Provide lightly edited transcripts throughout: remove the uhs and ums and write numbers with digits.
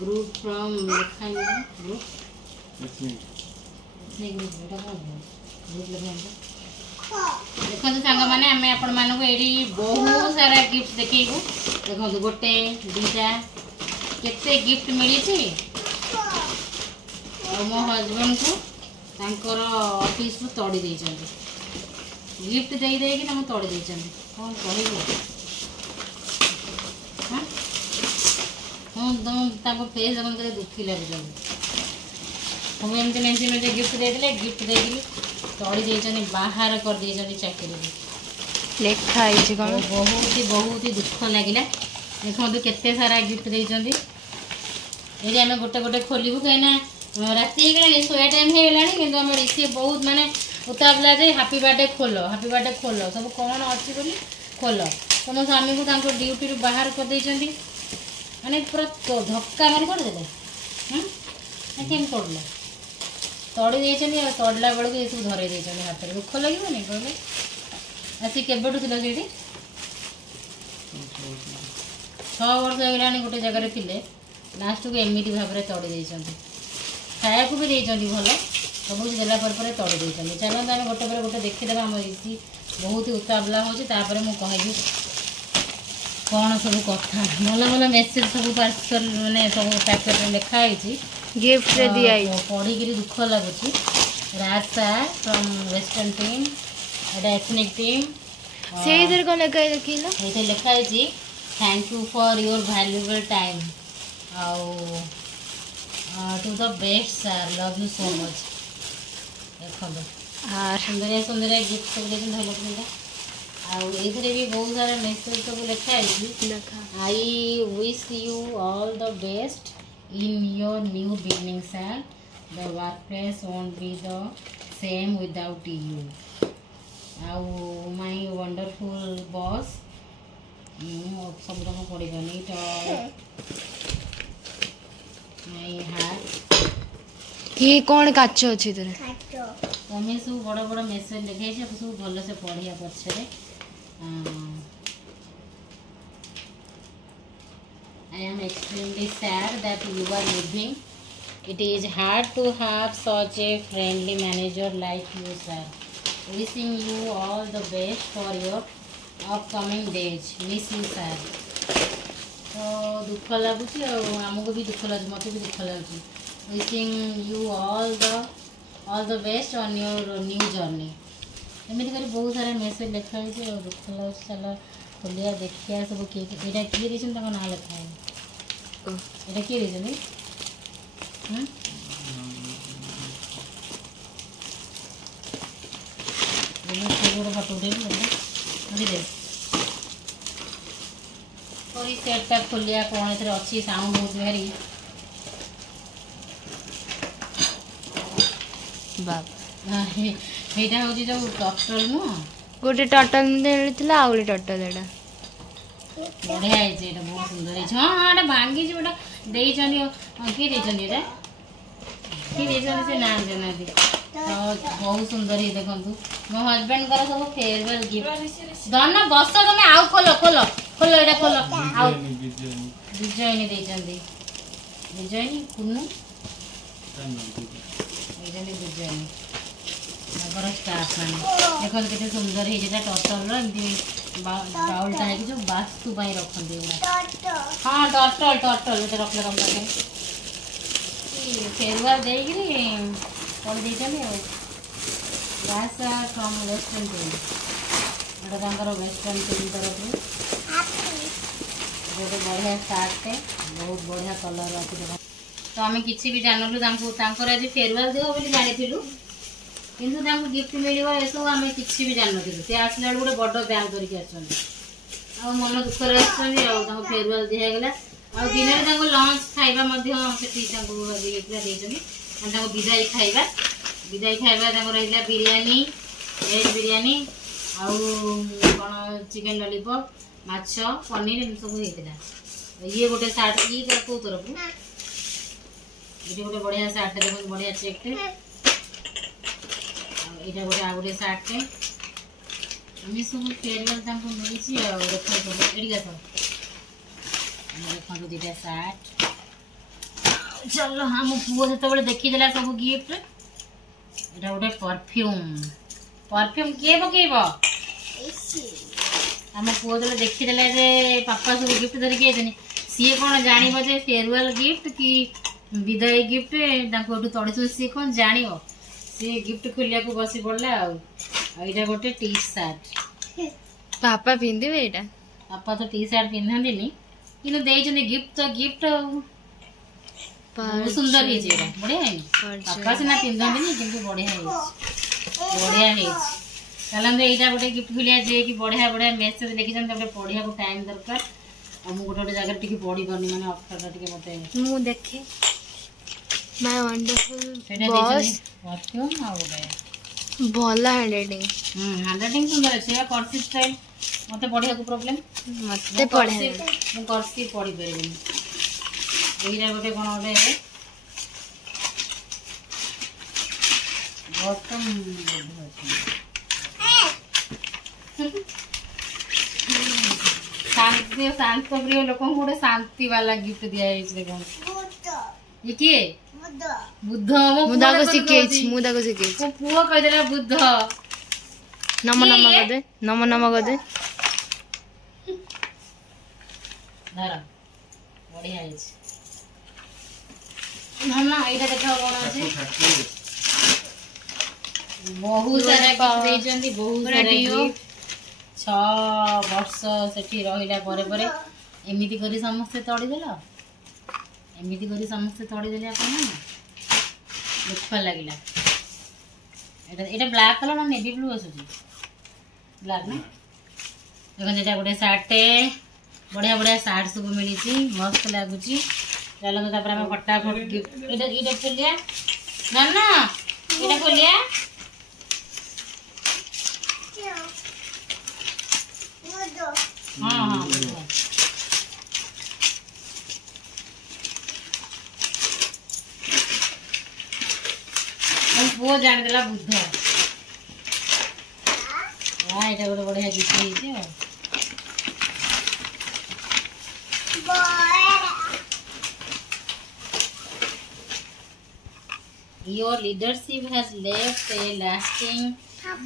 Group from group देखो सांग मैंने आम आपण मानक ये बहुत सारा गिफ्ट देखो देखो गोटे दीटा केते गिफ्ट मिली मो हजबैंड को तांकर ऑफिस रू तोड़ी देइछन्ती गिफ्ट दे दे कि ना तोड़ी देइछन्ती कौन कहबो हां हम ताको फेस जगन के दुखी लागल हम एमती नहीं गिफ्ट देते गिफ्ट देगी तोड़ी देइछन्ती बाहर कर देइछन्ती चाकरी लेखा है कौन बहुत ही दुख लगिला देखो केते सारा गिफ्ट देइछन्ती ये आम गोटे गोटे खोलू कहीं राति सोया टाइम हो गलानी कि सी बहुत माने उतावला जे हैप्पी बर्थडे खोल सब कौन अच्छी बोली खोल तो मो स्वामी को ड्यूटी बाहर कर देइछन्ती माने पूरा धक्का मार कर देले केम करले तोड़ी देइछन्ती तोड़ला बेलू ये सब धरे देइछन्ती हाथ में दुख लगे कहले आसी केबेठू थिला सेठी 6 वर्ष हो गलानी गोटे जगह थे लास्ट को एमती भाव में तोड़ी देइछन्ती खाया को भी देइछन्ती भल सब देला पर तोड़ी देइछन्ती चलते आम गोटे पर गोटे देखीदेवा आम ऋषि बहुत ही उतावला होची तापर मु कहबी कौन सब कथा भल भल मेसेज सब पार्सल माने सब पैकेट लिखाई गिफ्ट रे दिया पढ़ी दुख लगुच रासा फ्रॉम वेस्टर्न टीम एटा एथनिक टीम से इधर को लिखाई देखिलो ये लिखाई thank you for your valuable time to the best sir love you so much देखो सुंदरिया सुंदरिया गिफ्ट सब देखते आउे भी बहुत सारा मेसेज सब लिखाई I wish you all the best in your new beginning sir the work place won't be the same without you आउ माय वंडरफुल बॉस सब तक पड़ेगानी माय हार्ट कि कौन काच अच्छी तरह तुम्हें सब बड़ बड़ मेसेज लिखाई सब भल से पढ़िया पछे I am extremely sad that you are leaving. It is hard to have such a friendly manager like you, sir. Wishing you all the best for your upcoming days. Miss you, sir. तो दुख लगुच आमको भी दुख लगे मत भी दुख लगे wishing you all the best on your new journey एमती कर बहुत सारा मेसेज लिखाई दुख लगे चल खोलिया देखिया सब किए यहाँ किए देते ना लिखा है यहाँ किए देते फटो उठे सेटा खोलिया कौन ए अच्छी साउंड हो भारी यहाँ हूँ जो टर्टल नुह गोटे टर्टल मिलता आ गए टर्टल एटा बढ़िया है बहुत सुंदर है हाँ हाँ एटा भांगी गोटा किए किए से ना देना बहुत सुंदर ही देखो मो हजबैंड सब फेयरवेल गिफ्ट धन बस तुम आउ खोल खोल खोल ये खोल आउ विजयनी विजयनी कुन्नू विजयनी स्टाफ मैंने देखो केते सुंदर है टर्टल एमती बाउलटा है जो वास्तु रखते हाँ टर्टल टर्टल ये रखले कम लगे फेरवेल देगी कौन देते from western team Etah western team तरफ गोटे बढ़िया सार्टे बहुत बढ़िया कलर अच्छी तो आम कि भी जानलु आज फेरवेल देव बोली जानी किंतु गिफ्ट मिल सब आम कि भी जान सी आसला गोटे बड़ बैग करके आ मन दुखर आ फेरवेल दिगला आ दिन में लंच खाइबा विदाई खाइबा रहा बिरयानी वेज बिरयानी कौन चिकेन लॉलीपॉप माछ पनीर एम सब होता ये गोटे सार्ट ये कौ तरफ ये गोटे बढ़िया सार्ट देख बढ़िया चेकटे यहाँ गोटे आ गए सार्टे ये सब फेयरवेल मिली देखो दुटा सार्ट चलो हम पुओ जो देखीदेला सब गिफ्ट एटा गोटे परफ्यूम किए पकेब आम पुओ जो देखीदेला जे पापा सब गिफ्ट धरिकी आइछन सी कौन जान फेयरवेल गिफ्ट कि विदाई गिफ्ट तड़ी सी कौन जान सी गिफ्ट खोलिया को बसी पड़ला आईटा गोटे टी सार्ट पापा पिंधे एटा पापा तो टी सार्ट पिंधे कि गिफ्ट तो गिफ्ट बहुत सुंदर बढ़िया है पापा सीना पिंधे कि बढ़िया है चलते यहाँ गोटे गिफ्ट खोलिया जे कि बढ़िया बढ़िया मेसेज लिखी पढ़िया को टाइम दरकार गोटे गोटे जगह टी पढ़ी पानी माने अक्षर टी मत मु देखे माय वंडरफुल बॉस परफ्यूम आ गोटे भल हैंडराइटिंग हैंडराइटिंग सुंदर अच्छे कर्सिव स्टाइल मते पढ़िया को प्रॉब्लम मते पढ़े मु कर्सिव पढ़ी परबेनी एइरा गोटे कोन गोटे बॉटम शांति शांत प्रिय लोक गोटे शांति वाला गिफ्ट दिया ये किए बुद्ध मुदा को सिखे पुओ कहिदेला बुद्ध नम नम गदे धर बढ़िया है ना एटा देखा कोन अछि बहुत सारा गिफ्ट देइचंदी बहुत सारा गिफ्ट 6 वर्ष सेठी रहिला परे परे एमिति करी समस्त तोड़ी देला एमिति करी समस्त तोड़ी देले अपन ना दुख लागिला एटा ब्लैक कलर ना नेवी ब्लू आसुची ब्लैक ना देखो एटा गोटे शर्ट बढ़िया बढ़िया शार्ट सब मिली मस्त लगुच चलो तो आम फटाफट गिफ्ट ये खोलिया ना ये खोलिया हाँ हाँ पुओ जानेदेला बुद्ध हाँ ये गोटे बढ़िया gift Your leadership has left a lasting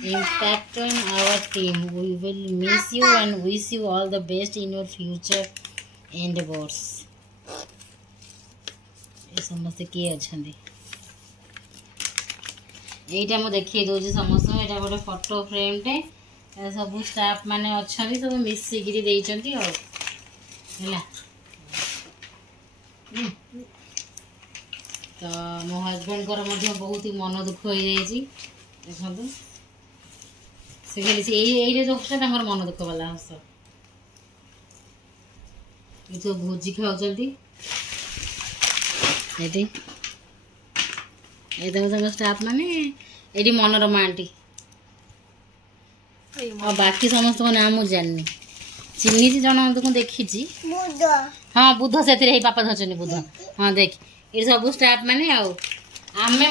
impact on our team. We will miss you and wish you all the best in your future endeavors. ये समस्त किए अच्छे यहीटा मुझे देखी दूसरी समस्त यहाँ गोटे फोटो फ्रेम टे सब स्टाफ माने अच्छा सब मिसिकी देइचंती तो मो हजबैंड बहुत ही मन दुख हो देखो से खाली जो हसटा मन दुख वाला हस ये सब भोजी खाऊँ स्टाफ माने ये मनोरमा आंटी और बाकी समस्त को नाम मुझे जाननी चिन्ह जन को देखी हाँ बुद्ध से पापा धरचनी बुद्ध हाँ देख ये सब स्टाफ माने आमे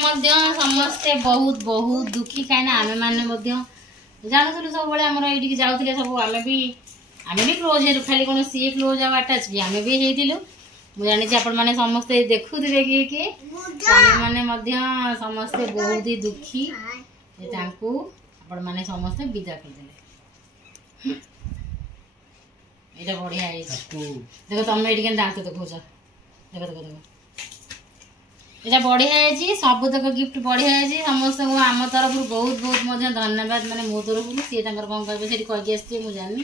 समस्ते बहुत बहुत दुखी कहीं आमे माने जानूँ सब बड़े आम ये जाऊे सब आमे भी क्लोज है खाली कौन सी क्लोज आटाच भी आमे भी होइतिलु मु जानी आपण माने समस्ते देखुथिबे कि आमे माने समस्ते बहुत ही दुखी तांको आपण माने समस्ते विदा कर देले एटा बढ़िया है देखो तुम ये दांत देखो देखो देखो देखो ये बढ़िया है सबुतक गिफ्ट बढ़िया है समस्त को आम तरफ बहुत बहुत धन्यवाद माने मो तरफ सी कौन कहे से कहीकि आसती मुझे जानी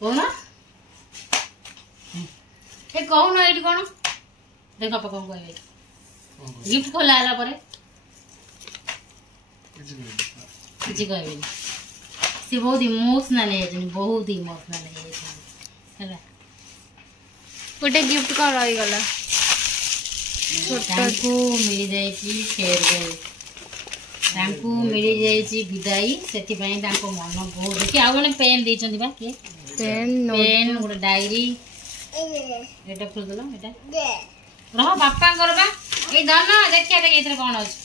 कहना ये कहून ये कौन देख पापा कौन कहे गिफ्ट खोला किसी कहे सी बहुत इमोशनल है बहुत इमोशनल है गोटे गिफ्ट कौन रहीगला मिल जाए फेयरवेल मिल जाए विदाई से मन बहुत देखिए आउ जन पेन देती बा किए पेन गोटे डायरी ये खोलदेल रह बापा ये धन देखिए देखिए कौन अच्छे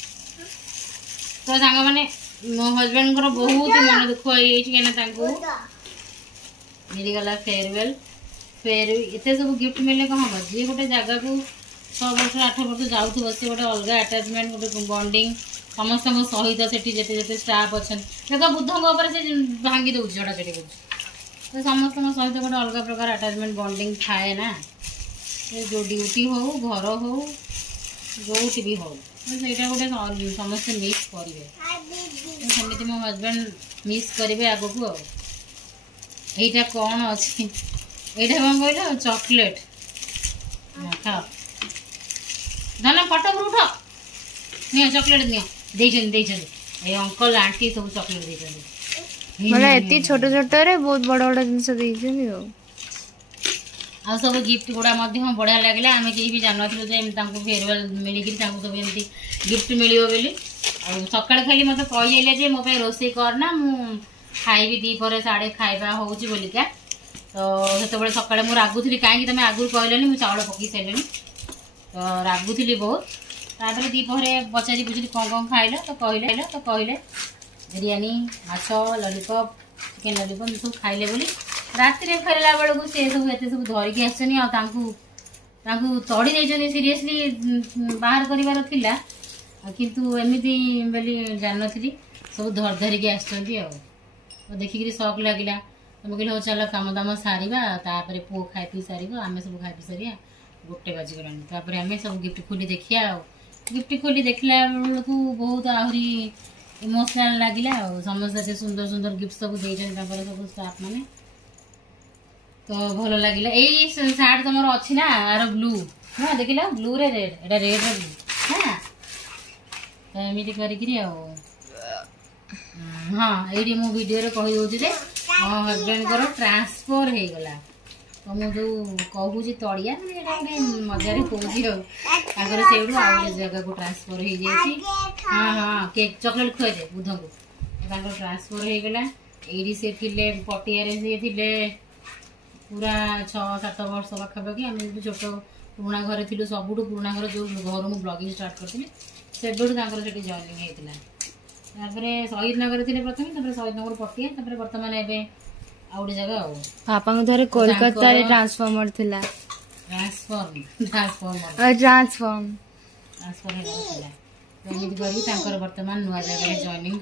तो सांग मैंने मो हजबैंड बहुत मन दुख हो मिलगला फेयरवेल फेयर एत सब गिफ्ट मिले कौन हम जी गोटे जगह को 6 वर्ष 8 वर्ष जाऊँ सी गोटे अलग आटाचमेंट गोटे बॉन्डिंग समस्त सहित से जिते स्टाफ अच्छा देख बुद्धों से भांगी दूसरी झड़ा चढ़ी कर समस्त सहित गोटे अलग प्रकार आटाचमेंट बॉन्डिंग थाए ना जो ड्यूटी हो घर हो जो भी हो ସେଇଟା ଗୋଟେ ସମସ୍ତେ ମିସ୍ କରିବେ ସେମିତି ମୋ ହଜବେଣ୍ଡ ମିସ୍ କରିବେ ଆଗକୁ ଆଉ ଏଇଟା କ'ଣ ଅଛି ଏଇଟା କ'ଣ କହିଲ ଚକୋଲେଟ୍ ଖାଅ ଧନ ଫଟୋ ଉଠ ନିଅ ଚକୋଲେଟ୍ ନିଅ ଦେଇଛନ୍ତି ଏଇ ଅଙ୍କଲ ଆଣ୍ଟି ସବୁ ଚକୋଲେଟ୍ ଦେଇଛନ୍ତି ମାନେ ଏତେ ଛୋଟ ଛୋଟରେ ବହୁତ ବଡ଼ ବଡ଼ ଜିନିଷ ଦେଇଛନ୍ତି ଆଉ ସବୁ गिफ्ट गुड़ा बढ़िया लगे आम कहीं भी जान फेयरवेल मिलिकी सब एमती गिफ्ट मिलो बोली सका खाली मत कही मो रोसे करना मु खाइबी दीपर साढ़े खाଇବା होची बोलिका तो से सका मुझे रागुली कहीं तुम आगु कहलनि मुझे चाउल पकई सारे तो रागुली बहुत तापर दीपर पचारि बुझी कौन खाइल तो कहले बिरियानी माछ लॉलीपॉप चिकेन लॉलीपॉप सब खाइले बोली राति फेरला बेलू सी सब एत सब धरिकी आसनी तड़ी देते सीरीयसली बाहर करार थिला किंतु एमती बोली जान नी सब धरिकी आस देखिक शौक लगे तुम कहले हो चल कम दाम सारे पुओ खाई पी सार आम सब खाई पी सारिया 1 बजिगलानी आम सब गिफ्ट खोली देखिया गिफ्ट खोली देखला बेलू बहुत आहरी इमोशनल लगे समस्त सुंदर सुंदर गिफ्ट सब देते सब स्टाफ मैंने तो भल लगे यही सार्ट तुम अच्छी ना यार ब्लू हाँ देख ब्लू रे रेड रेड ब्लू हाँ तो एमती करी हाँ ये मो वीडियो कही दे मो हजबैंड को ट्रांसफर हो गला तो मुझे कहूँ तड़िया गोटे मजार कहूँ से जगह को ट्रांसफर हो जाए हाँ हाँ केक चॉकलेट खुए दे बुध को ट्रांसफर हो गला ये से पटिया सी थे पूरा 6-7 वर्ष पाखापाखि आम छोट पुराणा घर थी सबुठ पुराणा घर जो घर मुझे ब्लॉगिंग स्टार्ट करी से जॉइनिंग होता शहीद नगर थे प्रथम शहीद नगर पटिया बर्तमान एवं आउ गोटे जगह पापा घर कोलकाता रे ट्रांसफॉर्मर थिला ट्रांसफर बर्तमान नुआ जगह जॉइनिंग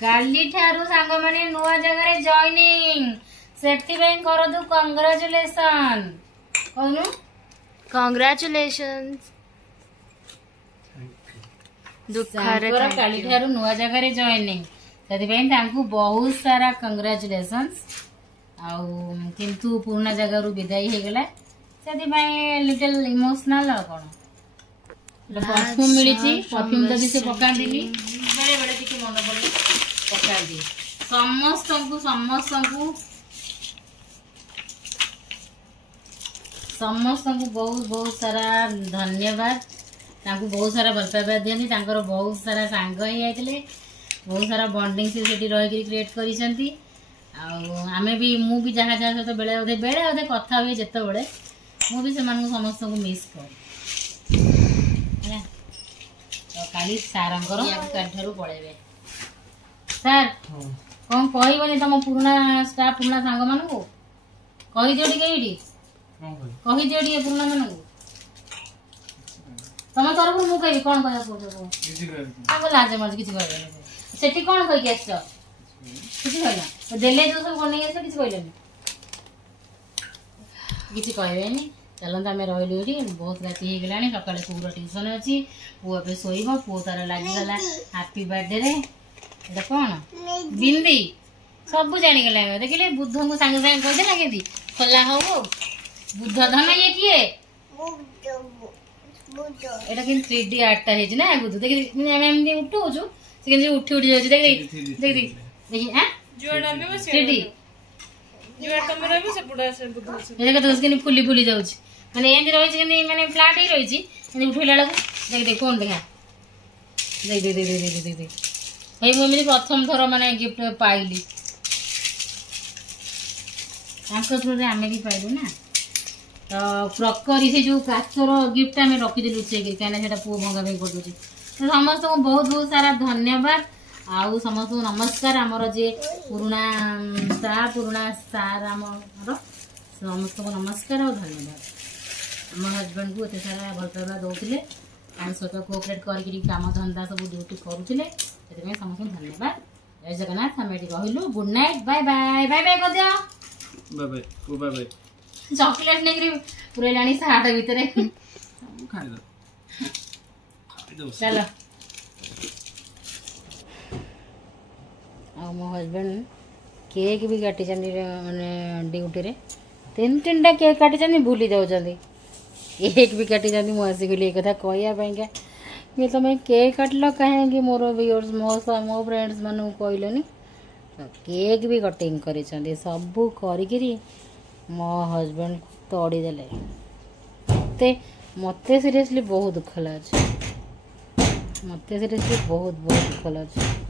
काली ठारू सांग माने नुआ जगह जॉइनिंग सेफ्टी कर दू कंग्रेचुलेशन कहनु कंग्रेचुलेशंस दुखरे काली ठारू नुआ जगह जॉइनिंग से बहुत सारा कंग्रेचुलेशंस आउ किंतु पुराना जगह रु विदाई हो गला से लिटिल इमोशनल कौन परफ्यूम मिली परफ्यूम तो भी से पका देली बड़े बड़े टिके मन पड़े पका दी समस्त को बहुत बहुत सारा धन्यवाद बहुत सारा भल पाइबा दिखती बहुत सारा सांग ही आते बहुत सारा बॉन्डिंग से रही क्रिएट करी आमे भी मु भी जहाँ जहाँ सहित बेले अधे कथा हुए जिते बड़े मु भी समस्त को मिस कर तो काली सारंकर ठार पलैबे सार कौन कहबनी तुम पुराना स्टाफ पुराना सांग मान को कहीदिव टे कहीदिव टे पुराना मान तुम तरफ मुझे कह कौन कह लाज मज किसी कह सेठी कौन कहीकि आस किसी कहना देले जो सब बन आस किसी कहले किसी कहबेनि चलता आम रही बहुत राति हो गला सकाल पुअर ट्यूशन अच्छी पुओ पे शोब पुओ तार लगिगला हैप्पी बर्थडे रे एटा कौन बिंदी सब जाणीगला देखिले बुद्ध को सांगे सांगे कहीदेला केदी खोला हो बुद्ध धन ये किए एटा कि 3D आर्ट है ना बुद्ध देखि आम एमती उठौछु से उठी उठी जाଉଛି देख देख देखि हां जुआडा में बस 3D जुआडा में रहबो से बुढा से बुद्ध से देखो तो उसके फुली फुली जाଉଛି माने एंदी रही छी माने फ्लैट ही रही छी एंदी उठैला लग देख देख कौन देखा देख देख देख देख देख देख भाई मम्मी प्रथम थर माने गिफ्ट पाइली आंको थ्रू रे आमे भी पाइलु ना तो प्रकरी से जो काचर गिफ्ट आम रखी लुचे कहीं से पुओ भंगा भाई कर दूसरी तो समस्त को बहुत बहुत सारा धन्यवाद आउ समस्त को नमस्कार आमर जे पुराना स्टाफ पुराना सार आमर समस्त को नमस्कार और धन्यवाद। आम हजबैंड को एत सारा भल पाइबा दौले आम सहित कोअपरेट करके काम धंदा सब ड्यूटी करुले से समस्त धन्यवाद। जय जगन्नाथ आम ये कहलु good night bye bye bye bye कर दियो बाय बाय ओ बाय बाय चॉकलेट नहीं पूरे लानी साठ भीतर खाई दो चलो आ मो हजबैंड केक भी काटी माने ड्यूटी रे तीन टा केक काटी भूली जाऊँ एक भी काटी मुझे आसिकली कथा कहवाईका कि तुम केक काटल कहीं मोर व्यूअर्स मो फ्रेंड्स मानू कहलनि तो केक भी कटिंग कर सबू करी मो हजबैंड को तड़ीदेले मत सीरियसली बहुत दुख लगे मत सीरियसली बहुत दुख लगे।